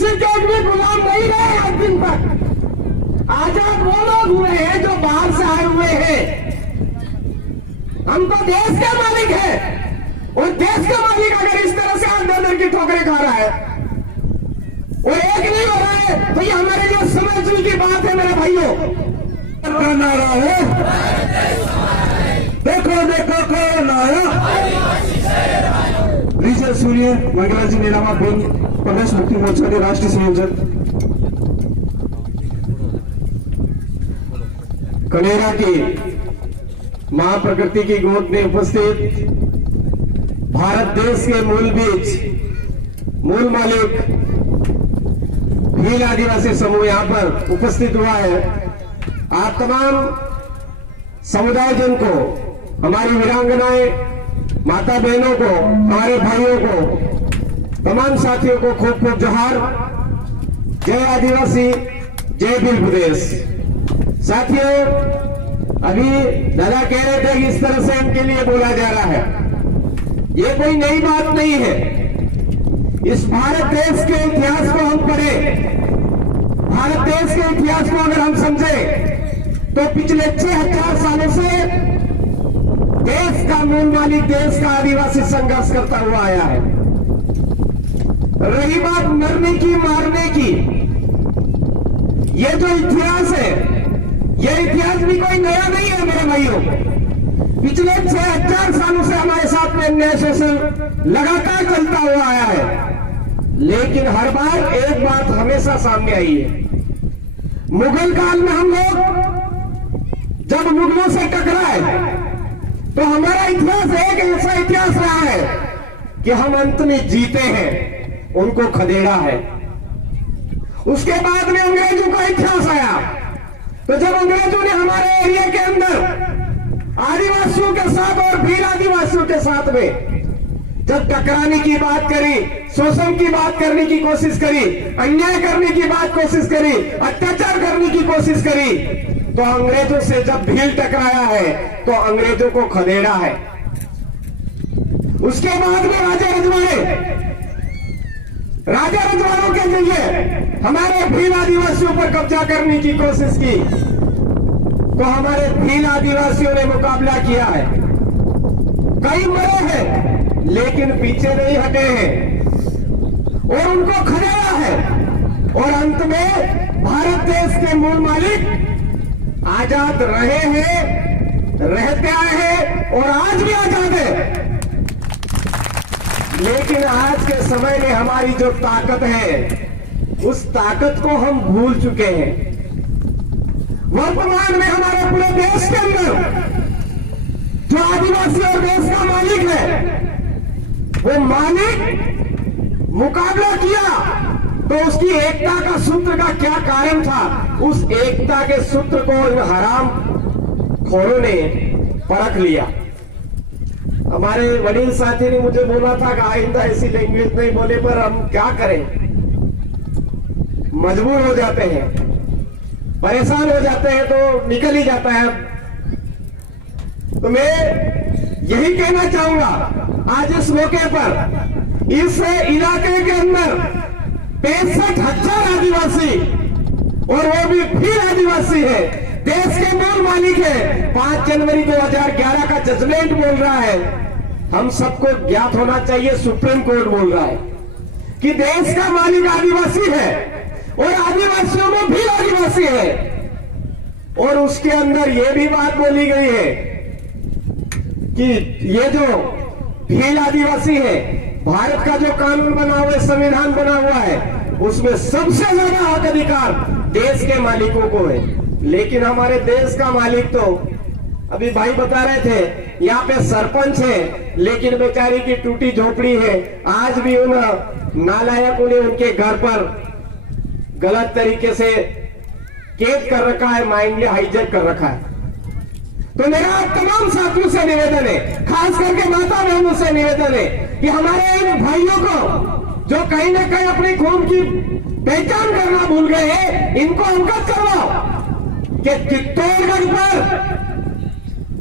किसी के भी गुलाम नहीं रहे आज दिन तक। आजाद वो लोग हुए हैं जो बाहर से आए हुए हैं। हम तो देश के मालिक हैं, और देश का मालिक अगर इस तरह से आज दर की ठोकरें खा रहा है और एक नहीं हो रहा है, तो ये हमारे लिए समझने की बात है मेरे भाइयों। का नारा है, देखो देखो कौन आया। विजय सूर्य मंगलाजी नीलामा बेन प्रदेश मुक्ति मोर्चा के राष्ट्रीय संयोजक, कनेरा की महाप्रकृति की गोद में उपस्थित भारत देश के मूल बीज मूल मालिक भील आदिवासी समूह यहां पर उपस्थित हुआ है। आप तमाम समुदाय जन को, हमारी वीरांगनाएं माता बहनों को, हमारे भाइयों को, तमाम साथियों को खूब खूब जोहार। जय आदिवासी, जय भील प्रदेश। साथियों, अभी दादा कह रहे थे कि इस तरह से इनके लिए बोला जा रहा है, ये कोई नई बात नहीं है। इस भारत देश के इतिहास को हम पढ़े, भारत देश के इतिहास को अगर हम समझे, तो पिछले 6000 सालों से देश का मूल मालिक, देश का आदिवासी संघर्ष करता हुआ आया है। रही बात मरने की, मारने की, ये जो इतिहास है, ये इतिहास भी कोई नया नहीं है मेरे भाइयों। पिछले 6000 सालों से हमारे साथ में अन्याय शोषण लगातार चलता हुआ आया है। लेकिन हर बार एक बात हमेशा सामने आई है। मुगल काल में हम लोग जब मुगलों से टकराए, तो हमारा इतिहास एक ऐसा इतिहास रहा है कि हम अंत में जीते हैं, उनको खदेड़ा है। उसके बाद में अंग्रेजों का इतिहास आया, तो जब अंग्रेजों ने हमारे एरिया के अंदर आदिवासियों के साथ और भील आदिवासियों के साथ में जब टकराने की बात करी, शोषण की बात करने की कोशिश करी, अन्याय करने की बात कोशिश करी, अत्याचार करने की कोशिश करी, तो अंग्रेजों से जब भील टकराया है तो अंग्रेजों को खदेड़ा है। उसके बाद में राजा रजवाड़ों के जरिए हमारे भील आदिवासियों पर कब्जा करने की कोशिश की, तो हमारे भील आदिवासियों ने मुकाबला किया है। कई मरे हैं लेकिन पीछे नहीं हटे हैं और उनको खदेड़ा है। और अंत में भारत देश के मूल मालिक आजाद रहे हैं, रहते आए हैं और आज भी आजाद है। लेकिन आज के समय में हमारी जो ताकत है, उस ताकत को हम भूल चुके हैं। वर्तमान में हमारे पूरे देश के अंदर जो आदिवासी और देश का मालिक है, वो मालिक मुकाबला किया, तो उसकी एकता का सूत्र का क्या कारण था? उस एकता के सूत्र को इन हराम खोरों ने परख लिया। हमारे वडील साथी ने मुझे बोला था कि आइंदा ऐसी लैंग्वेज नहीं बोले, पर हम क्या करें, मजबूर हो जाते हैं, परेशान हो जाते हैं, तो निकल ही जाता है। तो मैं यही कहना चाहूंगा आज इस मौके पर, इस इलाके के अंदर 65,000 आदिवासी, और वो भी भील आदिवासी है, देश के मूल मालिक है। 5 जनवरी 2011 का जजमेंट बोल रहा है, हम सबको ज्ञात होना चाहिए, सुप्रीम कोर्ट बोल रहा है कि देश का मालिक आदिवासी है और आदिवासियों में भील आदिवासी है। और उसके अंदर यह भी बात बोली गई है कि ये जो भील आदिवासी है, भारत का जो कानून बना हुआ है, संविधान बना हुआ है, उसमें सबसे ज्यादा हक अधिकार देश के मालिकों को है। लेकिन हमारे देश का मालिक तो अभी भाई बता रहे थे, यहाँ पे सरपंच है लेकिन बेचारी की टूटी झोपड़ी है। आज भी उन नालायकों ने उनके घर पर गलत तरीके से कैद कर रखा है, माइंडली हाईजैक कर रखा है। तो मेरा तमाम साथियों से निवेदन है, खास करके माता बहनों से निवेदन है कि हमारे इन भाइयों को जो कहीं ना कहीं अपनी खून की पहचान करना भूल गए हैं, इनको अवगत करवाओ कि चित्तौड़गढ़ पर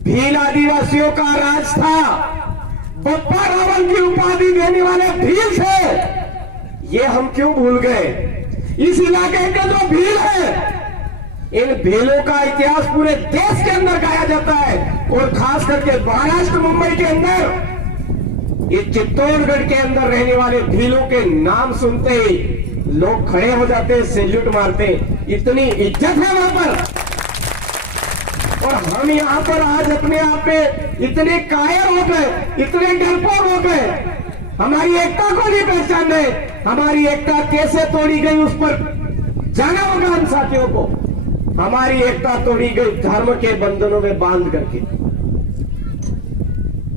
भील आदिवासियों का राज था। बप्पा रावल की उपाधि देने वाले भील थे। ये हम क्यों भूल गए? इस इलाके के जो भील है, इन भीलों का इतिहास पूरे देश के अंदर गाया जाता है, और खास करके महाराष्ट्र मुंबई के अंदर, ये चित्तौड़गढ़ के अंदर रहने वाले भीलों के नाम सुनते ही लोग खड़े हो जाते हैं, सैल्यूट मारते हैं। इतनी इज्जत है वहां पर। और हम यहां पर आज अपने आप पे इतने कायर हो गए, इतने डरपोक हो गए, हमारी एकता को नहीं पहचान रहे। हमारी एकता कैसे तोड़ी गई उस पर जाना होगा हम साथियों को। हमारी एकता तोड़ी गई धर्म के बंधनों में बांध करके,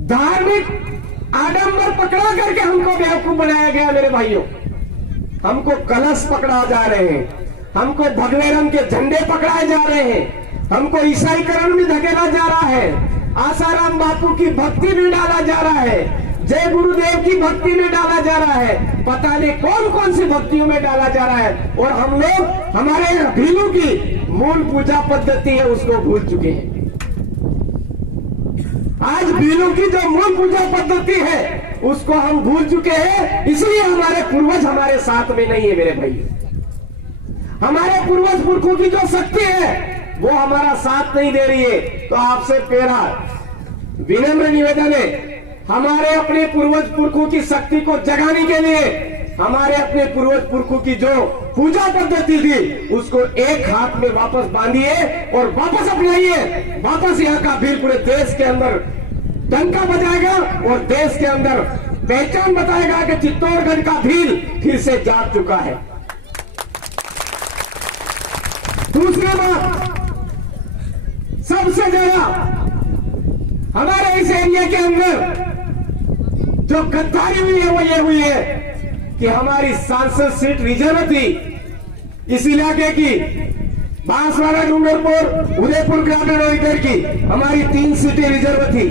धार्मिक आडंबर पकड़ा करके हमको बेवकूफ बनाया गया। मेरे भाइयों, हमको कलश पकड़ा जा रहे हैं, हमको भगवे रंग के झंडे पकड़ाए जा रहे हैं, हमको ईसाईकरण में धकेला जा रहा है, आसाराम बापू की भक्ति में डाला जा रहा है, जय गुरुदेव की भक्ति में डाला जा रहा है, पता नहीं कौन कौन सी भक्तियों में डाला जा रहा है। और हम लोग हमारे भीलों की मूल पूजा पद्धति है उसको भूल चुके हैं। आज भीलों की जो मूल पूजा पद्धति है उसको हम भूल चुके हैं, इसलिए हमारे पूर्वज हमारे साथ में नहीं है। मेरे भाई, हमारे पूर्वज पुरखों की जो शक्ति है वो हमारा साथ नहीं दे रही है। तो आपसे मेरा विनम्र निवेदन है, हमारे अपने पूर्वज पुरखों की शक्ति को जगाने के लिए हमारे अपने पूर्वज पुरखों की जो पूजा पद्धति थी उसको एक हाथ में वापस बांधिए और वापस अपनाइए। वापस यहाँ का भील पूरे देश के अंदर डंका बजाएगा और देश के अंदर पहचान बताएगा कि चित्तौड़गढ़ का भील फिर से जाग चुका है। दूसरी बात, सबसे ज्यादा हमारे इस एरिया के अंदर जो गद्दारी हुई है वो ये हुई है कि हमारी सांसद सीट रिजर्व थी इस इलाके की, बांसवाड़ा, डूंगरपुर, उदयपुर ग्रामीण और इधर की हमारी 3 सीटें रिजर्व थी।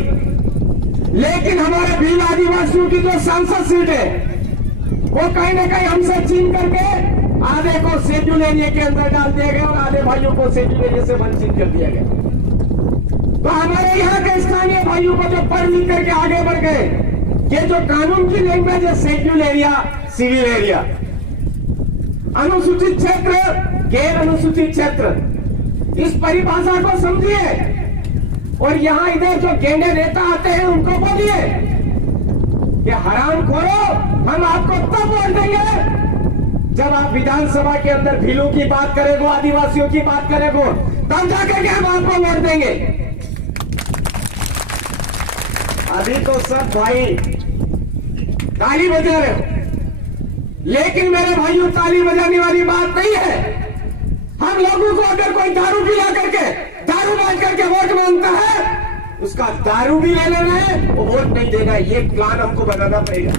लेकिन हमारे भील आदिवासियों की जो सांसद सीट है वो कहीं ना कहीं हमसे छीन करके आधे को शेड्यूल एरिया के अंदर डाल दिया गया और आधे भाइयों को शेड्यूल एरिया से वंचित कर दिया गया। तो हमारे यहाँ के स्थानीय भाइयों को जो पढ़ लिख करके आगे बढ़ गए, ये जो कानून की लैंग्वेज है शेड्यूल एरिया, सिविल एरिया, अनुसूचित क्षेत्र, गैर अनुसूचित क्षेत्र, इस परिभाषा को समझिए। और यहाँ इधर जो गेंडे नेता आते हैं उनको बोलिए कि हराम खोरो, हम आपको तब वोट देंगे जब आप विधानसभा के अंदर भीलों की बात करेंगे, आदिवासियों की बात करेंगे, तब जाकर के हम आपको वोट देंगे। अभी तो सब भाई ताली बजा रहे हो, लेकिन मेरे भाइयों ताली बजाने वाली बात नहीं है। हम लोगों को अगर कोई दारू पिला करके, दारू बांध करके वोट मांगता है, उसका दारू भी ले लेना है, वो वोट नहीं देना है। ये प्लान हमको बनाना पड़ेगा।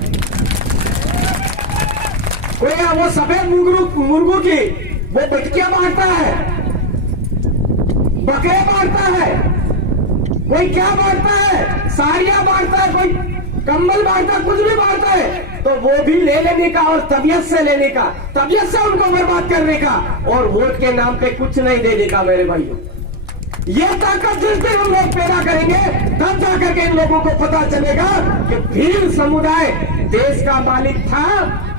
कोई वो सफेद मुर्गों की वो बटकियां बांटता है, बकरे बांटता है, कोई क्या बांटता है, साड़ियां बांटता है, कोई कंबल बांटता है, कुछ भी बांटता है, तो वो भी ले लेने का और तबीयत से लेने का, तबीयत से उनको बर्बाद करने का और वोट के नाम पे कुछ नहीं देने का। मेरे भाइयों, ये ताकत जिस दिन हम लोग पैदा करेंगे तब जाकर के इन लोगों को पता चलेगा कि भील समुदाय देश का मालिक था,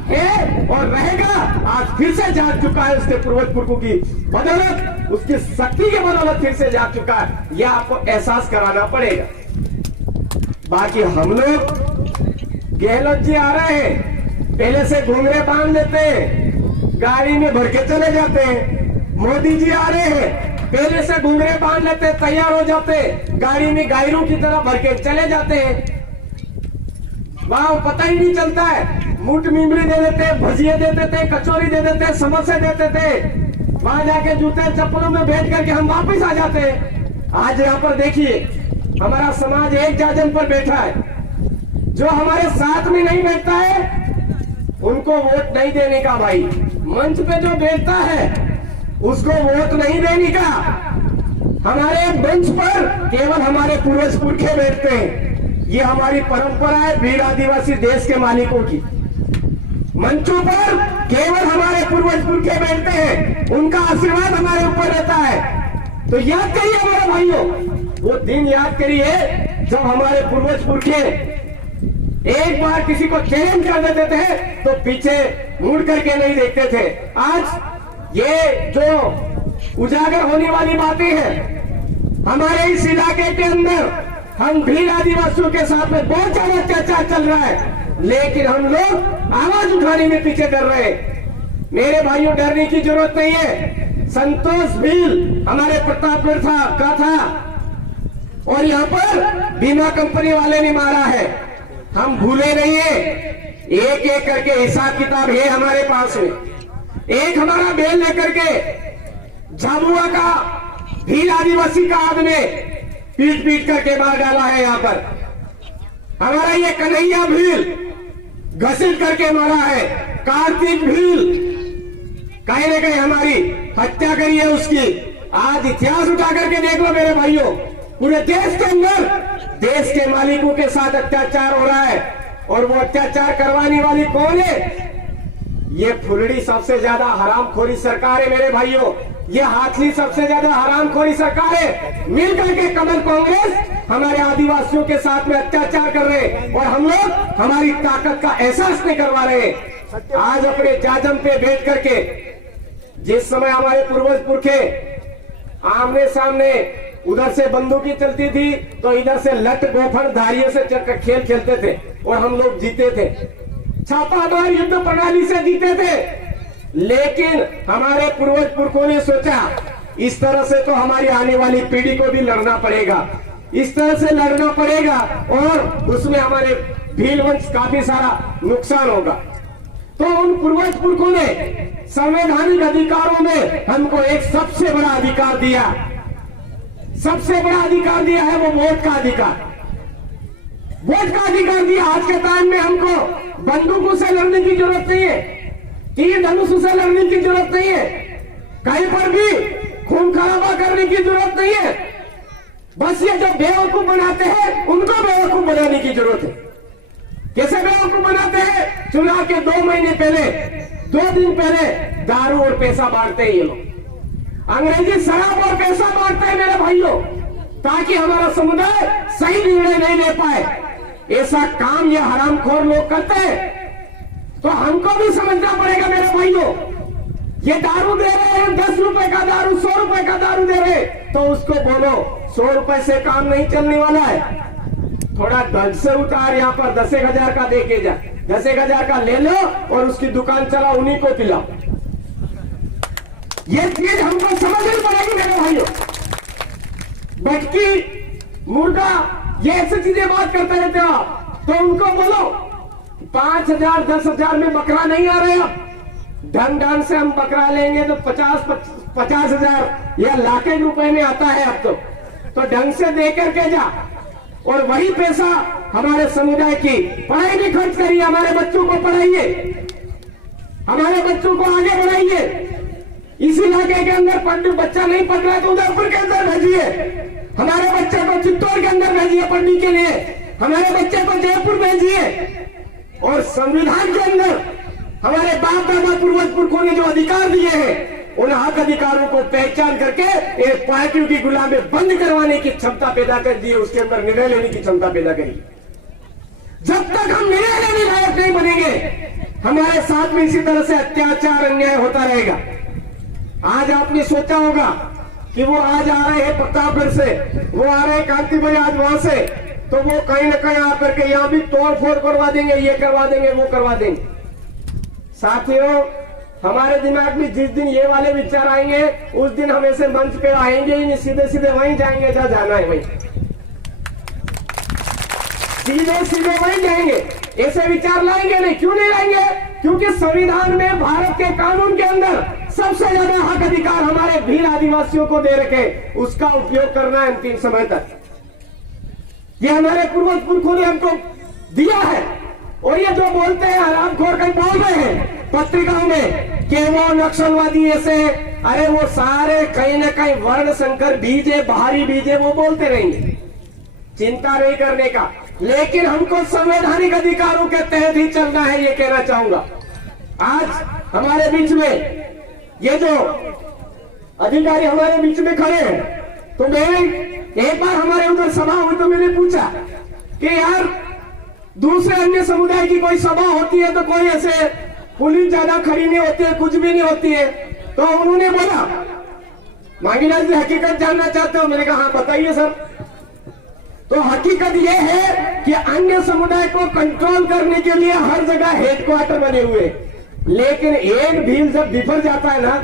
है और रहेगा। आज फिर से जाग चुका है, उसके पूर्वज पुरखों की बदौलत, उसकी शक्ति के बदौलत फिर से जाग चुका है। यह आपको एहसास कराना पड़ेगा। बाकी हम लोग, गहलोत जी आ रहे हैं, पहले से घुंघरे बांध लेते हैं, गाड़ी में भर के चले जाते हैं। मोदी जी आ रहे हैं, पहले से घुंघरे बांध लेते, तैयार हो जाते, गाड़ी में गायरों की तरह भर के चले जाते हैं। वहां पता ही नहीं चलता है, मूठ मिमरी दे देते, भजिए दे देते, कचौरी दे देते, समोसे देते थे, वहां जाके जूते चप्पलों में बैठ करके हम वापस आ जाते हैं। आज यहाँ पर देखिए, हमारा समाज एक जाजन पर बैठा है, जो हमारे साथ में नहीं बैठता है उनको वोट नहीं देने का। भाई, मंच पे जो बैठता है उसको वोट नहीं देने का। हमारे मंच पर केवल हमारे पूर्वज पुरखे बैठते हैं, ये हमारी परंपरा है भील आदिवासी देश के मालिकों की। मंचों पर केवल हमारे पूर्वज पुरखे बैठते हैं, उनका आशीर्वाद हमारे ऊपर रहता है। तो याद करिए हमारे भाइयों, वो दिन याद करिए जब हमारे पूर्वज पुरखे एक बार किसी को चैलेंज कर देते थे तो पीछे मुड़ करके नहीं देखते थे। आज ये जो उजागर होने वाली बातें हैं, हमारे इस इलाके के अंदर हम भील आदिवासियों के साथ में बहुत ज्यादा अत्याचार चल रहा है, लेकिन हम लोग आवाज उठाने में पीछे डर रहे हैं। मेरे भाइयों, डरने की जरूरत नहीं है। संतोष भील हमारे प्रतापगढ़ का था और यहाँ पर बीमा कंपनी वाले ने मारा है, हम भूले नहीं है। एक एक करके हिसाब किताब है हमारे पास में। एक हमारा बेल लेकर के झाबुआ का भील आदिवासी का आदमी पीट पीट करके मार डाला है। यहाँ पर हमारा ये कन्हैया भील घसीट करके मारा है। कार्तिक भील कहीं न कहीं हमारी हत्या करी है उसकी। आज इतिहास उठा करके देख लो मेरे भाइयों, पूरे देश के अंदर देश के मालिकों के साथ अत्याचार हो रहा है, और वो अत्याचार करवाने वाली कौन है? ये फुलड़ी सबसे ज्यादा हरामखोरी सरकार है मेरे भाइयों। ये हाथली सबसे ज्यादा हरामखोरी सरकार है। मिलकर के कमल कांग्रेस हमारे आदिवासियों के साथ में अत्याचार कर रहे हैं, और हम लोग हमारी ताकत का एहसास नहीं करवा रहे। आज अपने जाजम पे बैठ करके, जिस समय हमारे पूर्वज पुरखे आमने सामने उधर से बंदूकी चलती थी तो इधर से लट गोफन धारियों से खेल खेलते थे और हम लोग जीते थे, छापामार युद्ध प्रणाली से जीते थे। लेकिन हमारे पूर्वज पुरखों ने सोचा इस तरह से तो हमारी आने वाली पीढ़ी को भी लड़ना पड़ेगा, इस तरह से लड़ना पड़ेगा, और उसमें हमारे भील वंश काफी सारा नुकसान होगा। तो उन पूर्वज पुरखों ने संवैधानिक अधिकारों में हमको एक सबसे बड़ा अधिकार दिया, सबसे बड़ा अधिकार दिया है वो वोट का अधिकार। वोट का अधिकार दिया। आज के टाइम में हमको बंदूकों से लड़ने की जरूरत नहीं है, तीर धनुष से लड़ने की जरूरत नहीं है, कहीं पर भी खून खराबा करने की जरूरत नहीं है। बस ये जो बेवकूफ बनाते हैं उनको बेवकूफ बनाने की जरूरत है। कैसे बेवकूफ बनाते हैं? चुनाव के 2 महीने पहले, 2 दिन पहले दारू और पैसा बांटते हैं ये लोग, अंग्रेजी शराब और पैसा बांटते हैं मेरे भाइयों, ताकि हमारा समुदाय सही निर्णय नहीं ले पाए। ऐसा काम ये हरामखोर लोग करते हैं, तो हमको भी समझना पड़ेगा मेरे भाइयों। ये दारू दे रहे हैं, 10 रुपए का दारू, 100 रुपए का दारू दे रहे, तो उसको बोलो 100 रुपए से काम नहीं चलने वाला है, थोड़ा ढंग से उतार, यहाँ पर 10,000 का दे के जा, 10,000 का ले लो और उसकी दुकान चलाओ, उन्हीं को पिलाओ। ये चीज हमको समझनी पड़ेगी मेरे भाइयों। भटकी मुर्गा ये ऐसी चीजें बात करते रहते हो, तो उनको बोलो 5,000 10,000 में बकरा नहीं आ रहे। अब ढंग ढंग से हम बकरा लेंगे तो 50,000 या लाखे रुपए में आता है अब तो ढंग से दे करके जा, और वही पैसा हमारे समुदाय की पढ़ाई में खर्च करिए, हमारे बच्चों को पढ़ाइए, हमारे बच्चों को आगे बढ़ाइए। इस इलाके के अंदर बच्चा नहीं पढ़ रहा है तो उदयपुर के अंदर भेजिए, हमारे बच्चे को चित्तौड़ के अंदर भेजिए पढ़ने के लिए, हमारे बच्चे को जयपुर भेजिए। और संविधान के अंदर हमारे बाप दादा पूर्वज पुरखों ने जो अधिकार दिए हैं, उन हक अधिकारों को पहचान करके एक पार्टियों की गुलामी बंद करवाने की क्षमता पैदा कर दी, उसके अंदर निर्णय लेने की क्षमता पैदा करी। जब तक हम निर्णय लेने लायक नहीं बनेंगे, हमारे साथ में इसी तरह से अत्याचार अन्याय होता रहेगा। आज आपने सोचा होगा कि वो आज आ रहे हैं प्रतापगढ़ से, वो आ रहे हैं कांति भाई आज वहां से, तो वो कहीं न कहीं आकर के यहाँ भी तोड़ फोड़ करवा देंगे, ये करवा देंगे, वो करवा देंगे। साथियों, हमारे दिमाग में जिस दिन ये वाले विचार आएंगे, उस दिन हम ऐसे मंच पे आएंगे ही नहीं, सीधे सीधे वहीं जाएंगे जहां जाना है, वहीं सीधे सीधे वहीं जाएंगे। ऐसे विचार लाएंगे नहीं। क्यों नहीं लाएंगे? क्योंकि संविधान में, भारत के कानून के अंदर सबसे ज्यादा हक अधिकार हमारे भील आदिवासियों को दे रखे, उसका उपयोग करना है अंतिम समय तक। ये हमारे पूर्वज पुरखों ने हमको दिया है। और ये जो बोलते हैं हरामखोर कहीं बोल रहे हैं पत्रिकाओं में कि वो नक्सलवादी ऐसे, अरे वो सारे कहीं ना कहीं वर्ण संकर बीज है, बाहरी बीज है, वो बोलते रहेंगे, चिंता नहीं करने का। लेकिन हमको संवैधानिक अधिकारों के तहत ही चलना है, ये कहना चाहूंगा। आज हमारे बीच में ये जो अधिकारी हमारे बीच में खड़े हैं, तो मैं एक बार हमारे उधर सभा हुई तो मैंने पूछा कि यार दूसरे अन्य समुदाय की कोई सभा होती है तो कोई ऐसे पुलिस ज्यादा खड़ी नहीं होती है, कुछ भी नहीं होती है। तो उन्होंने बोला, मांगीलाल जी हकीकत जानना चाहते हो? मैंने कहा हाँ बताइए सर। तो हकीकत यह है कि अन्य समुदाय को कंट्रोल करने के लिए हर जगह हेडक्वार्टर बने हुए, लेकिन एक भील जब बिफर जाता है ना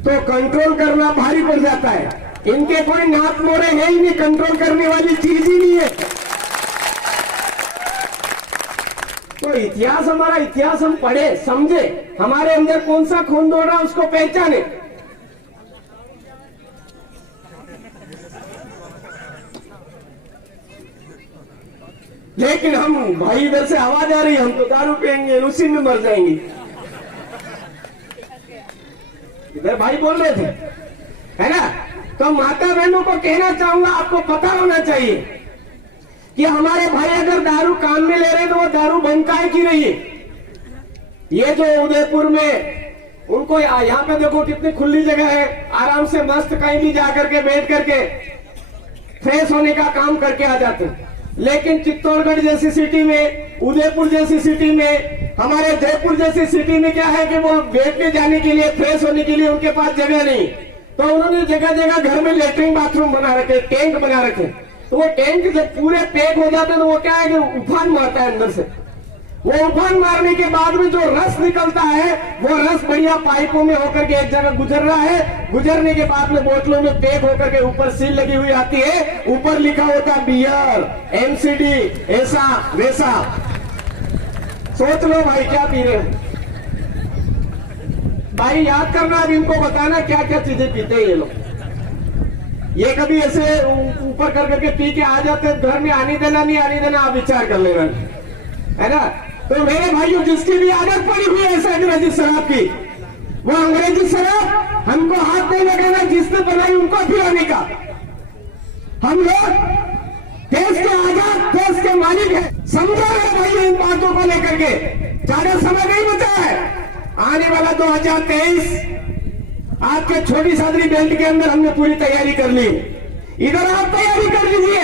तो कंट्रोल करना भारी पड़ जाता है। इनके कोई नाप मोरे है ही नहीं, कंट्रोल करने वाली चीज ही नहीं है। तो इतिहास, हमारा इतिहास हम पढ़े समझे, हमारे अंदर कौन सा खून दौड़ रहा है उसको पहचाने। लेकिन हम भाई इधर से आवाज आ रही है, हम तो दारू पियेंगे, उसी में मर जाएंगे। इधर भाई बोल रहे थे, है ना? तो माता बहनों को कहना चाहूंगा, आपको पता होना चाहिए कि हमारे भाई अगर दारू काम में ले रहे हैं तो वो दारू बंद काहे की रही है। ये जो उदयपुर में उनको यहाँ पे देखो कितनी खुली जगह है, आराम से मस्त कहीं भी जाकर के बैठ करके फ्रेश होने का काम करके आ जाते हैं। लेकिन चित्तौड़गढ़ जैसी सिटी में, उदयपुर जैसी सिटी में, हमारे जयपुर जैसी सिटी में क्या है कि वो बैठने जाने के लिए, फ्रेश होने के लिए उनके पास जगह नहीं। तो उन्होंने जगह जगह घर में लेटरिन बाथरूम बना रखे, टैंक बना रखे। तो वो टैंक जब पूरे पैक हो जाते हैं तो वो क्या है कि उफान मारता है अंदर से। वो उफान मारने के बाद में जो रस निकलता है वो रस बढ़िया पाइपों में होकर के एक जगह गुजर रहा है। गुजरने के बाद में बोतलों में पैक होकर के ऊपर सील लगी हुई आती है, ऊपर लिखा होता है बियर, एमसीडी, ऐसा वैसा। सोच लो भाई क्या पी रहे हो। भाई याद करना, अब इनको बताना क्या क्या चीजें पीते हैं ये लोग। ये कभी ऐसे ऊपर कर करके पी के आ जाते हैं, घर में आने देना नहीं आने देना आप विचार कर लेना, है ना? तो मेरे भाइयों, जिसकी भी आदत पड़ी हुई है ऐसे अंग्रेजी शराब की, वो अंग्रेजी शराब हमको हाथ नहीं लगाना, जिसने बनाई उनको पिलाने का। हम लोग देश के आजाद, देश के मालिक है, समझो मेरे भाइयों इन बातों को लेकर के। ज्यादा समय नहीं बचा है, आने वाला 2023 आपके छोटी सादरी बेल्ट के अंदर हमने पूरी तैयारी कर ली। इधर आप तैयारी कर लीजिए,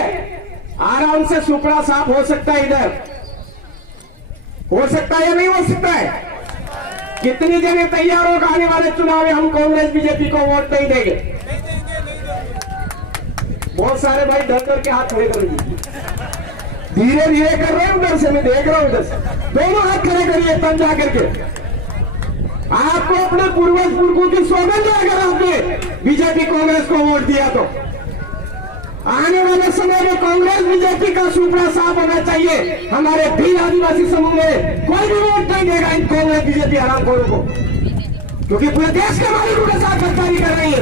आराम से सुपड़ा साफ हो सकता है, इधर हो सकता है या नहीं हो सकता है? कितनी जगह तैयार होगा? आने वाले चुनाव में हम कांग्रेस बीजेपी को वोट नहीं देंगे। बहुत सारे भाई डर डर के हाथ खड़े कर लीजिए, धीरे धीरे कर रहे हैं, उधर से मैं देख रहा हूं, उधर से दोनों हाथ खड़े करिए तब जा करके। आपको अपने पूर्वज पुरखों की सौगंध है अगर आपने बीजेपी कांग्रेस को वोट दिया तो। आने वाले समय में कांग्रेस बीजेपी का सुपड़ा साफ होना चाहिए। हमारे भील आदिवासी समूह में कोई भी वोट नहीं देगा इन कांग्रेस बीजेपी हरामखोरों को, क्योंकि पूरे देश के मालिकों के साथ गद्दारी कर रही है।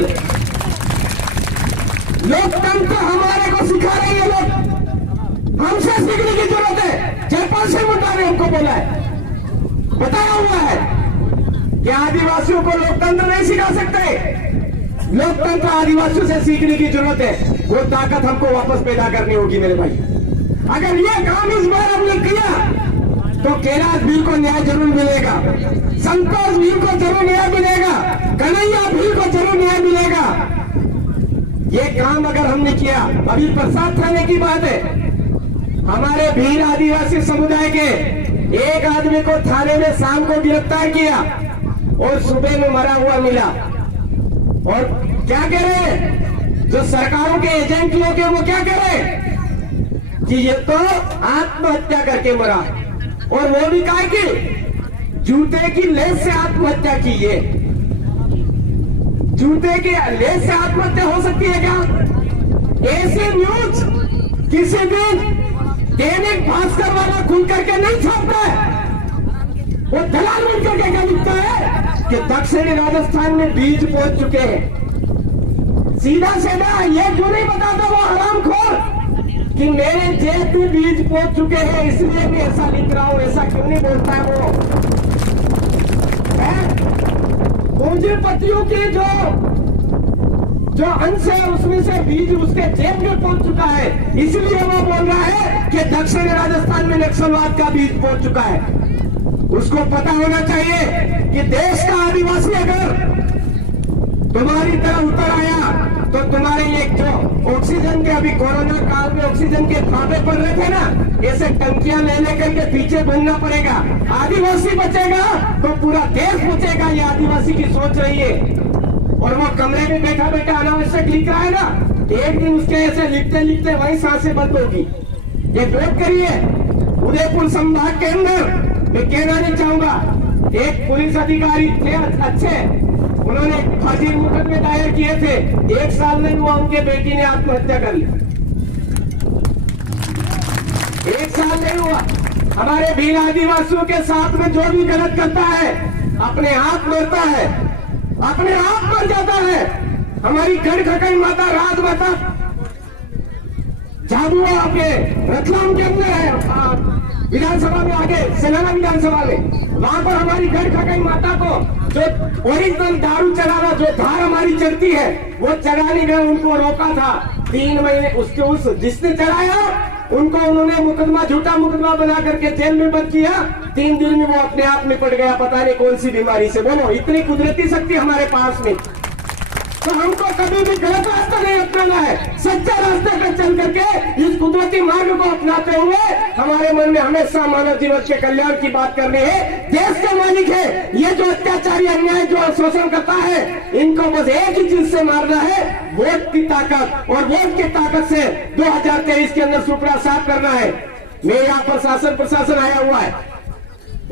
लोकतंत्र हमारे को सिखा रही है लोग, हमसे सीखने की जरूरत है। जयपाल सिंह मुंडा ने हमको बोला है, बताया हुआ है कि आदिवासियों को लोकतंत्र नहीं सिखा सकते। लोकतंत्र आदिवासियों से सीखने की जरूरत है, वो ताकत हमको वापस पैदा करनी होगी मेरे भाई। अगर ये काम इस बार हमने किया तो कैलाश भील को न्याय जरूर मिलेगा, संतोष भील को जरूर न्याय मिलेगा, कन्हैया भील को जरूर न्याय मिलेगा। ये काम अगर हमने किया, अभी प्रसाद खाने की बात है, हमारे भील आदिवासी समुदाय के एक आदमी को थाने में शाम को गिरफ्तार किया और सुबह में मरा हुआ मिला। और क्या कह रहे हैं जो सरकारों के एजेंट लोग हैं, वो क्या कह रहे हैं कि ये तो आत्महत्या करके मरा, और वो भी कहा कि जूते की लेस से आत्महत्या की। ये जूते की लेस से आत्महत्या हो सकती है क्या? ऐसी न्यूज किसी दिन दैनिक भास्कर वाला खुल करके नहीं छापता है। वो दलाल मिल करके क्या लिखता है कि दक्षिणी राजस्थान में बीज पहुंच चुके हैं। सीधा सीधा ये क्यों नहीं बताता वो हरामखोर कि मेरे जेब में बीज पहुंच चुके हैं, इसलिए मैं ऐसा लिख रहा हूं? ऐसा क्यों नहीं बोलता है वो? पूंजीपतियों की जो अंश है उसमें से बीज उसके जेब में पहुंच चुका है, इसलिए वो बोल रहा है कि दक्षिणी राजस्थान में नक्सलवाद का बीज पहुंच चुका है। उसको पता होना चाहिए कि देश का आदिवासी अगर तुम्हारी तरह उतर आया तो तुम्हारे ये जो ऑक्सीजन के अभी कोरोना काल में ऑक्सीजन के फापे पड़ रहे थे ना, ऐसे टंकियां ले लेकर के पीछे बनना पड़ेगा। आदिवासी बचेगा तो पूरा देश बचेगा, ये आदिवासी की सोच रही है। और वो कमरे में बैठा बैठा अनावश्यक लिख रहा है ना, एक दिन उसके ऐसे लिखते लिखते वही सांसें बंद होगी। ये नोट करिए, उदयपुर संभाग के अंदर मैं कहना नहीं चाहूंगा, एक पुलिस अधिकारी थे अच्छे, उन्होंने फर्जी मुकदमे दायर किए थे, 1 साल नहीं हुआ उनके बेटी ने आत्महत्या कर ली। 1 साल नहीं हुआ। हमारे भील आदिवासियों के साथ में जो भी गलत करता है अपने आप मरता है, अपने आप मर जाता है। हमारी गढ़खकई माता राज माता झाबुआ के रतलाम के अंदर है, विधानसभा में आगे सेनाना विधानसभा में, वहां पर हमारी गढ़खकई माता को जो ओरिजिनल दारू चलाना, जो धार हमारी चलती है वो चलाने गए, उनको रोका था 3 महीने। उसके उस जिसने चलाया उनको उन्होंने मुकदमा, झूठा मुकदमा बना करके जेल में बंद किया। 3 दिन में वो अपने आप निपट गया, पता नहीं कौन सी बीमारी से। बोलो, इतनी कुदरती शक्ति हमारे पास में। तो हमको कभी भी गलत रास्ता नहीं अपनाना है, सच्चा रास्ते पर चल करके इस कुदरती मार्ग को अपनाते हुए हमारे मन में हमेशा मानव जीवन के कल्याण की बात करनी है। देश के मालिक है, ये जो अत्याचारी अन्याय जो शोषण करता है, इनको बस एक ही चीज से मारना है, वोट की ताकत। और वोट की ताकत से 2023 के अंदर सुपड़ा साफ करना है। मैं यहाँ पर शासन प्रशासन आया हुआ है,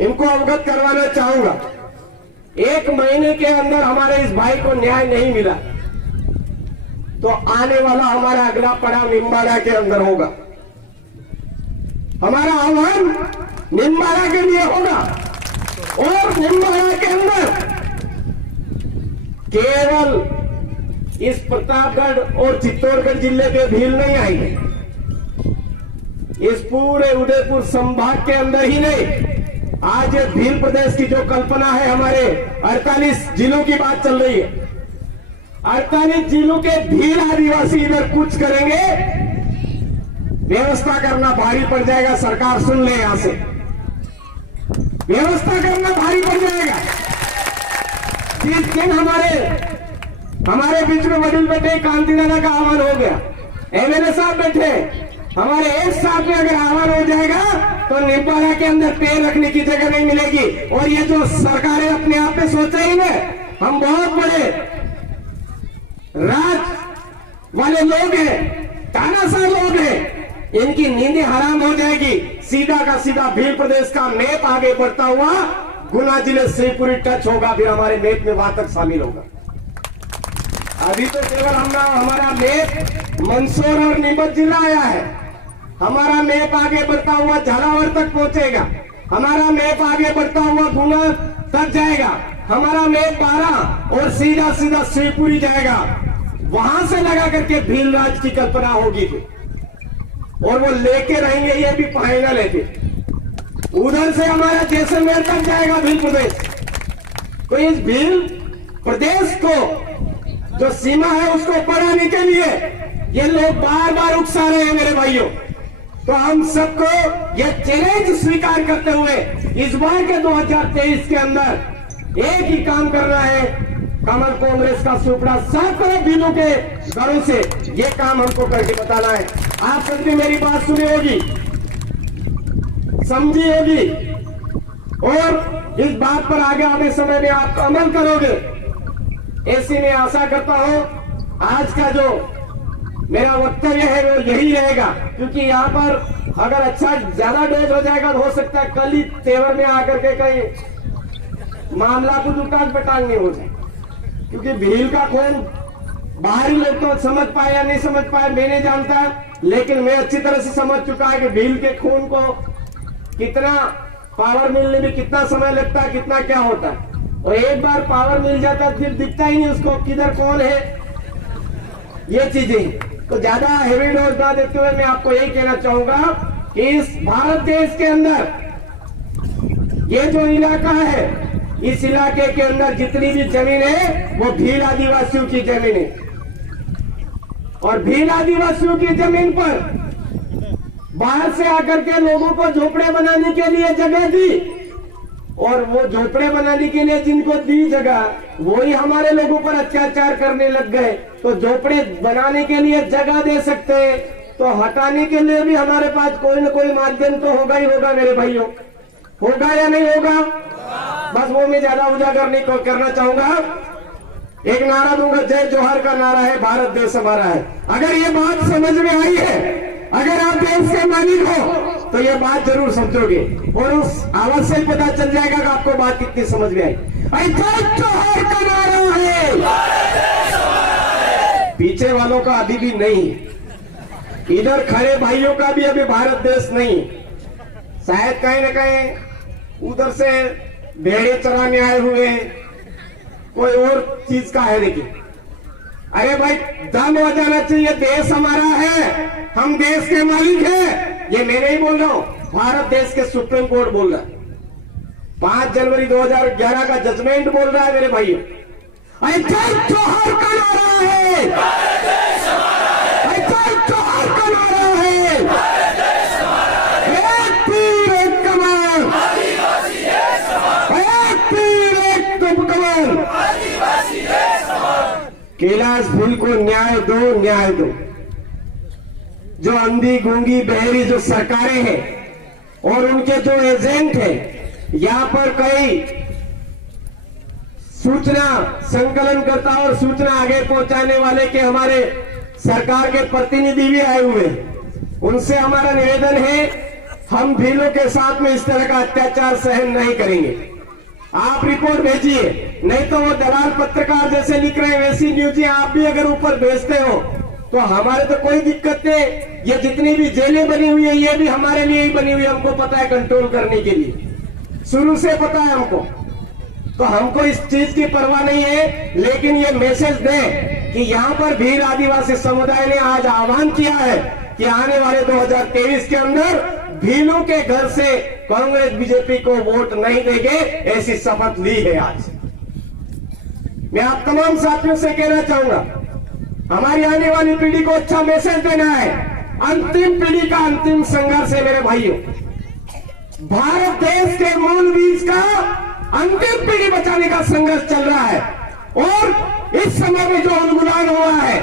इनको अवगत करवाना चाहूंगा। 1 महीने के अंदर हमारे इस भाई को न्याय नहीं मिला तो आने वाला हमारा अगला पड़ाव निम्बाड़ा के अंदर होगा। हमारा आह्वान निम्बाड़ा के लिए होगा। और निम्बाड़ा के अंदर केवल इस प्रतापगढ़ और चित्तौड़गढ़ जिले के भील नहीं आएंगे, इस पूरे उदयपुर संभाग के अंदर ही नहीं। आज ये भील प्रदेश की जो कल्पना है, हमारे 48 जिलों की बात चल रही है, 48 जिलों के भील आदिवासी इधर कुछ करेंगे, व्यवस्था करना भारी पड़ जाएगा। सरकार सुन ले, यहां से व्यवस्था करना भारी पड़ जाएगा। जिस दिन हमारे बीच में वडील बैठे, कांति दादा का आह्वान हो गया, एमएलए साहब बैठे, हमारे एक साथ में अगर आह्वान हो जाएगा तो निम्बाड़ा के अंदर पैर रखने की जगह नहीं मिलेगी। और ये जो सरकारें अपने आप में सोच रही है, हम बहुत बड़े राज वाले लोग हैं, तानाशाह लोग हैं, इनकी नींदें हराम हो जाएगी। सीधा का सीधा भील प्रदेश का मैप आगे बढ़ता हुआ गुना जिले शिवपुरी टच होगा, फिर हमारे मैप में वहां तक शामिल होगा। अभी तो केवल हमारा मैप मंदसौर और नीमच जिला आया है, हमारा मैप आगे बढ़ता हुआ झालावाड़ तक पहुंचेगा, हमारा मैप आगे बढ़ता हुआ गुना तक जाएगा, हमारा मैप 12 और सीधा सीधा शिवपुरी जाएगा। वहां से लगा करके भील राज की कल्पना होगी और वो लेके रहेंगे, ये भी फाइनल है। उधर से हमारा जैसलमेर तक जाएगा भील प्रदेश। तो इस भील प्रदेश को जो सीमा है उसको बढ़ाने के लिए ये लोग बार बार उकसा रहे हैं मेरे भाइयों। तो हम सबको ये चैलेंज स्वीकार करते हुए इस बार के 2023 के अंदर एक ही काम करना है, कमल कांग्रेस का सुपड़ा साफ करो भीलों के घरों से। ये काम हमको करके बताना है। आप सब भी मेरी बात सुनी होगी, समझी होगी और इस बात पर आगे आने समय में आप अमल करोगे, ऐसी मैं आशा करता हूं। आज का जो मेरा वक्तव्य है वो यही रहेगा, क्योंकि यहाँ पर अगर अच्छा ज्यादा डोज हो जाएगा तो हो सकता है कल ही तेवर में आकर के कहीं मामला कुछ उठाक पटांग नहीं हो जाए। क्योंकि भील का खून बाहरी लोग तो समझ पाए या नहीं समझ पाए मैं नहीं जानता, लेकिन मैं अच्छी तरह से समझ चुका है कि भील के खून को कितना पावर मिलने में कितना समय लगता है, कितना क्या होता है। और एक बार पावर मिल जाता है फिर दिखता ही नहीं उसको किधर कौन है, ये चीजें। तो ज्यादा हेवी डोज ना देते हुए मैं आपको यही कहना चाहूंगा कि इस भारत देश के अंदर ये जो इलाका है, इस इलाके के अंदर जितनी भी जमीन है वो भील आदिवासियों की जमीन है। और भील आदिवासियों की जमीन पर बाहर से आकर के लोगों को झोपड़े बनाने के लिए जगह दी, और वो झोपड़े बनाने के लिए जिनको दी जगह वही हमारे लोगों पर अत्याचार करने लग गए। तो झोपड़े बनाने के लिए जगह दे सकते हैं, तो हटाने के लिए भी हमारे पास कोई न कोई माध्यम तो होगा ही होगा मेरे भाइयों। होगा या नहीं होगा? बस वो मैं ज्यादा उजागर नहीं करना चाहूंगा। एक नारा दूंगा, जय जोहर का नारा है, भारत देश हमारा है। अगर ये बात समझ में आई है, अगर आप देश के मालिक हो तो ये बात जरूर समझोगे और उस आवाज से पता चल जाएगा कि आपको बात कितनी समझ में आई। जय जोहर का नारा है, पीछे वालों का अभी भी नहीं, इधर खड़े भाइयों का भी अभी भारत देश नहीं। शायद कहीं न कहीं उधर से भेड़े चराने आए हुए, कोई और चीज का है। लेकिन अरे भाई दम हो जाना चाहिए, देश हमारा है, हम देश के मालिक हैं। ये मैं नहीं बोल रहा हूं, भारत देश के सुप्रीम कोर्ट बोल रहा है। 5 जनवरी 2011 का जजमेंट बोल रहा है मेरे भाइयों। जय जोहर का नारा है, जय जोहर का नारा है, एक तीर एक कमान, एक तीर एक कमान। कैलाश भूल को न्याय दो, न्याय दो। जो अंधी गूंगी बहरी जो सरकारें हैं और उनके जो एजेंट हैं, यहाँ पर कई सूचना संकलन करता और सूचना आगे पहुंचाने वाले के हमारे सरकार के प्रतिनिधि भी आए हुए हैं। उनसे हमारा निवेदन है, हम भीलों के साथ में इस तरह का अत्याचार सहन नहीं करेंगे। आप रिपोर्ट भेजिए, नहीं तो वो दलाल पत्रकार जैसे लिख रहे हैं वैसी न्यूज़ें आप भी अगर ऊपर भेजते हो तो हमारे तो कोई दिक्कत नहीं। ये जितनी भी जेलें बनी हुई है ये भी हमारे लिए ही बनी हुई है, हमको पता है, कंट्रोल करने के लिए शुरू से पता है हमको। तो हमको इस चीज की परवाह नहीं है, लेकिन ये मैसेज दें कि यहाँ पर भील आदिवासी समुदाय ने आज आह्वान किया है कि आने वाले 2023 के अंदर भीलों के घर से कांग्रेस बीजेपी को वोट नहीं देंगे, ऐसी शपथ ली है आज। मैं आप तमाम साथियों से कहना चाहूंगा, हमारी आने वाली पीढ़ी को अच्छा मैसेज देना है। अंतिम पीढ़ी का अंतिम संघर्ष है मेरे भाइयों। भारत देश के मूल बीज का अंतिम पीढ़ी बचाने का संघर्ष चल रहा है और इस समय में जो उन्मूलन हुआ है,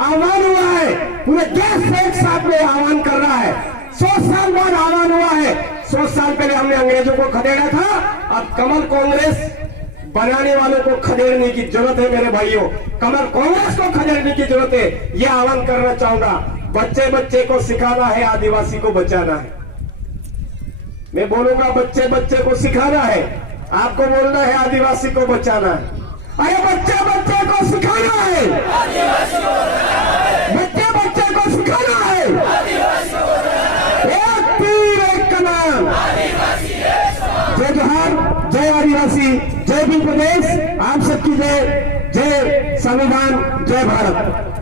आह्वान हुआ है, पूरे देश से एक साथ में आह्वान कर रहा है। 100 साल बाद आह्वान हुआ है। 100 साल पहले हमने अंग्रेजों को खदेड़ा था, अब कमल कांग्रेस बनाने वालों को खदेड़ने की जरूरत है मेरे भाइयों। कमल कांग्रेस को खदेड़ने की जरूरत है, यह आह्वान करना चाहूंगा। बच्चे बच्चे को सिखाना है, आदिवासी को बचाना है। मैं बोलूंगा बच्चे बच्चे को सिखाना है, आपको बोलना है आदिवासी को बचाना है। अरे बच्चे बच्चे को सिखाना है, बच्चे बच्चे को सिखाना है, एक तीर एक कमान। जय जोहार, जय आदिवासी, जय भील प्रदेश, आप सबकी जय, जय संविधान, जय भारत।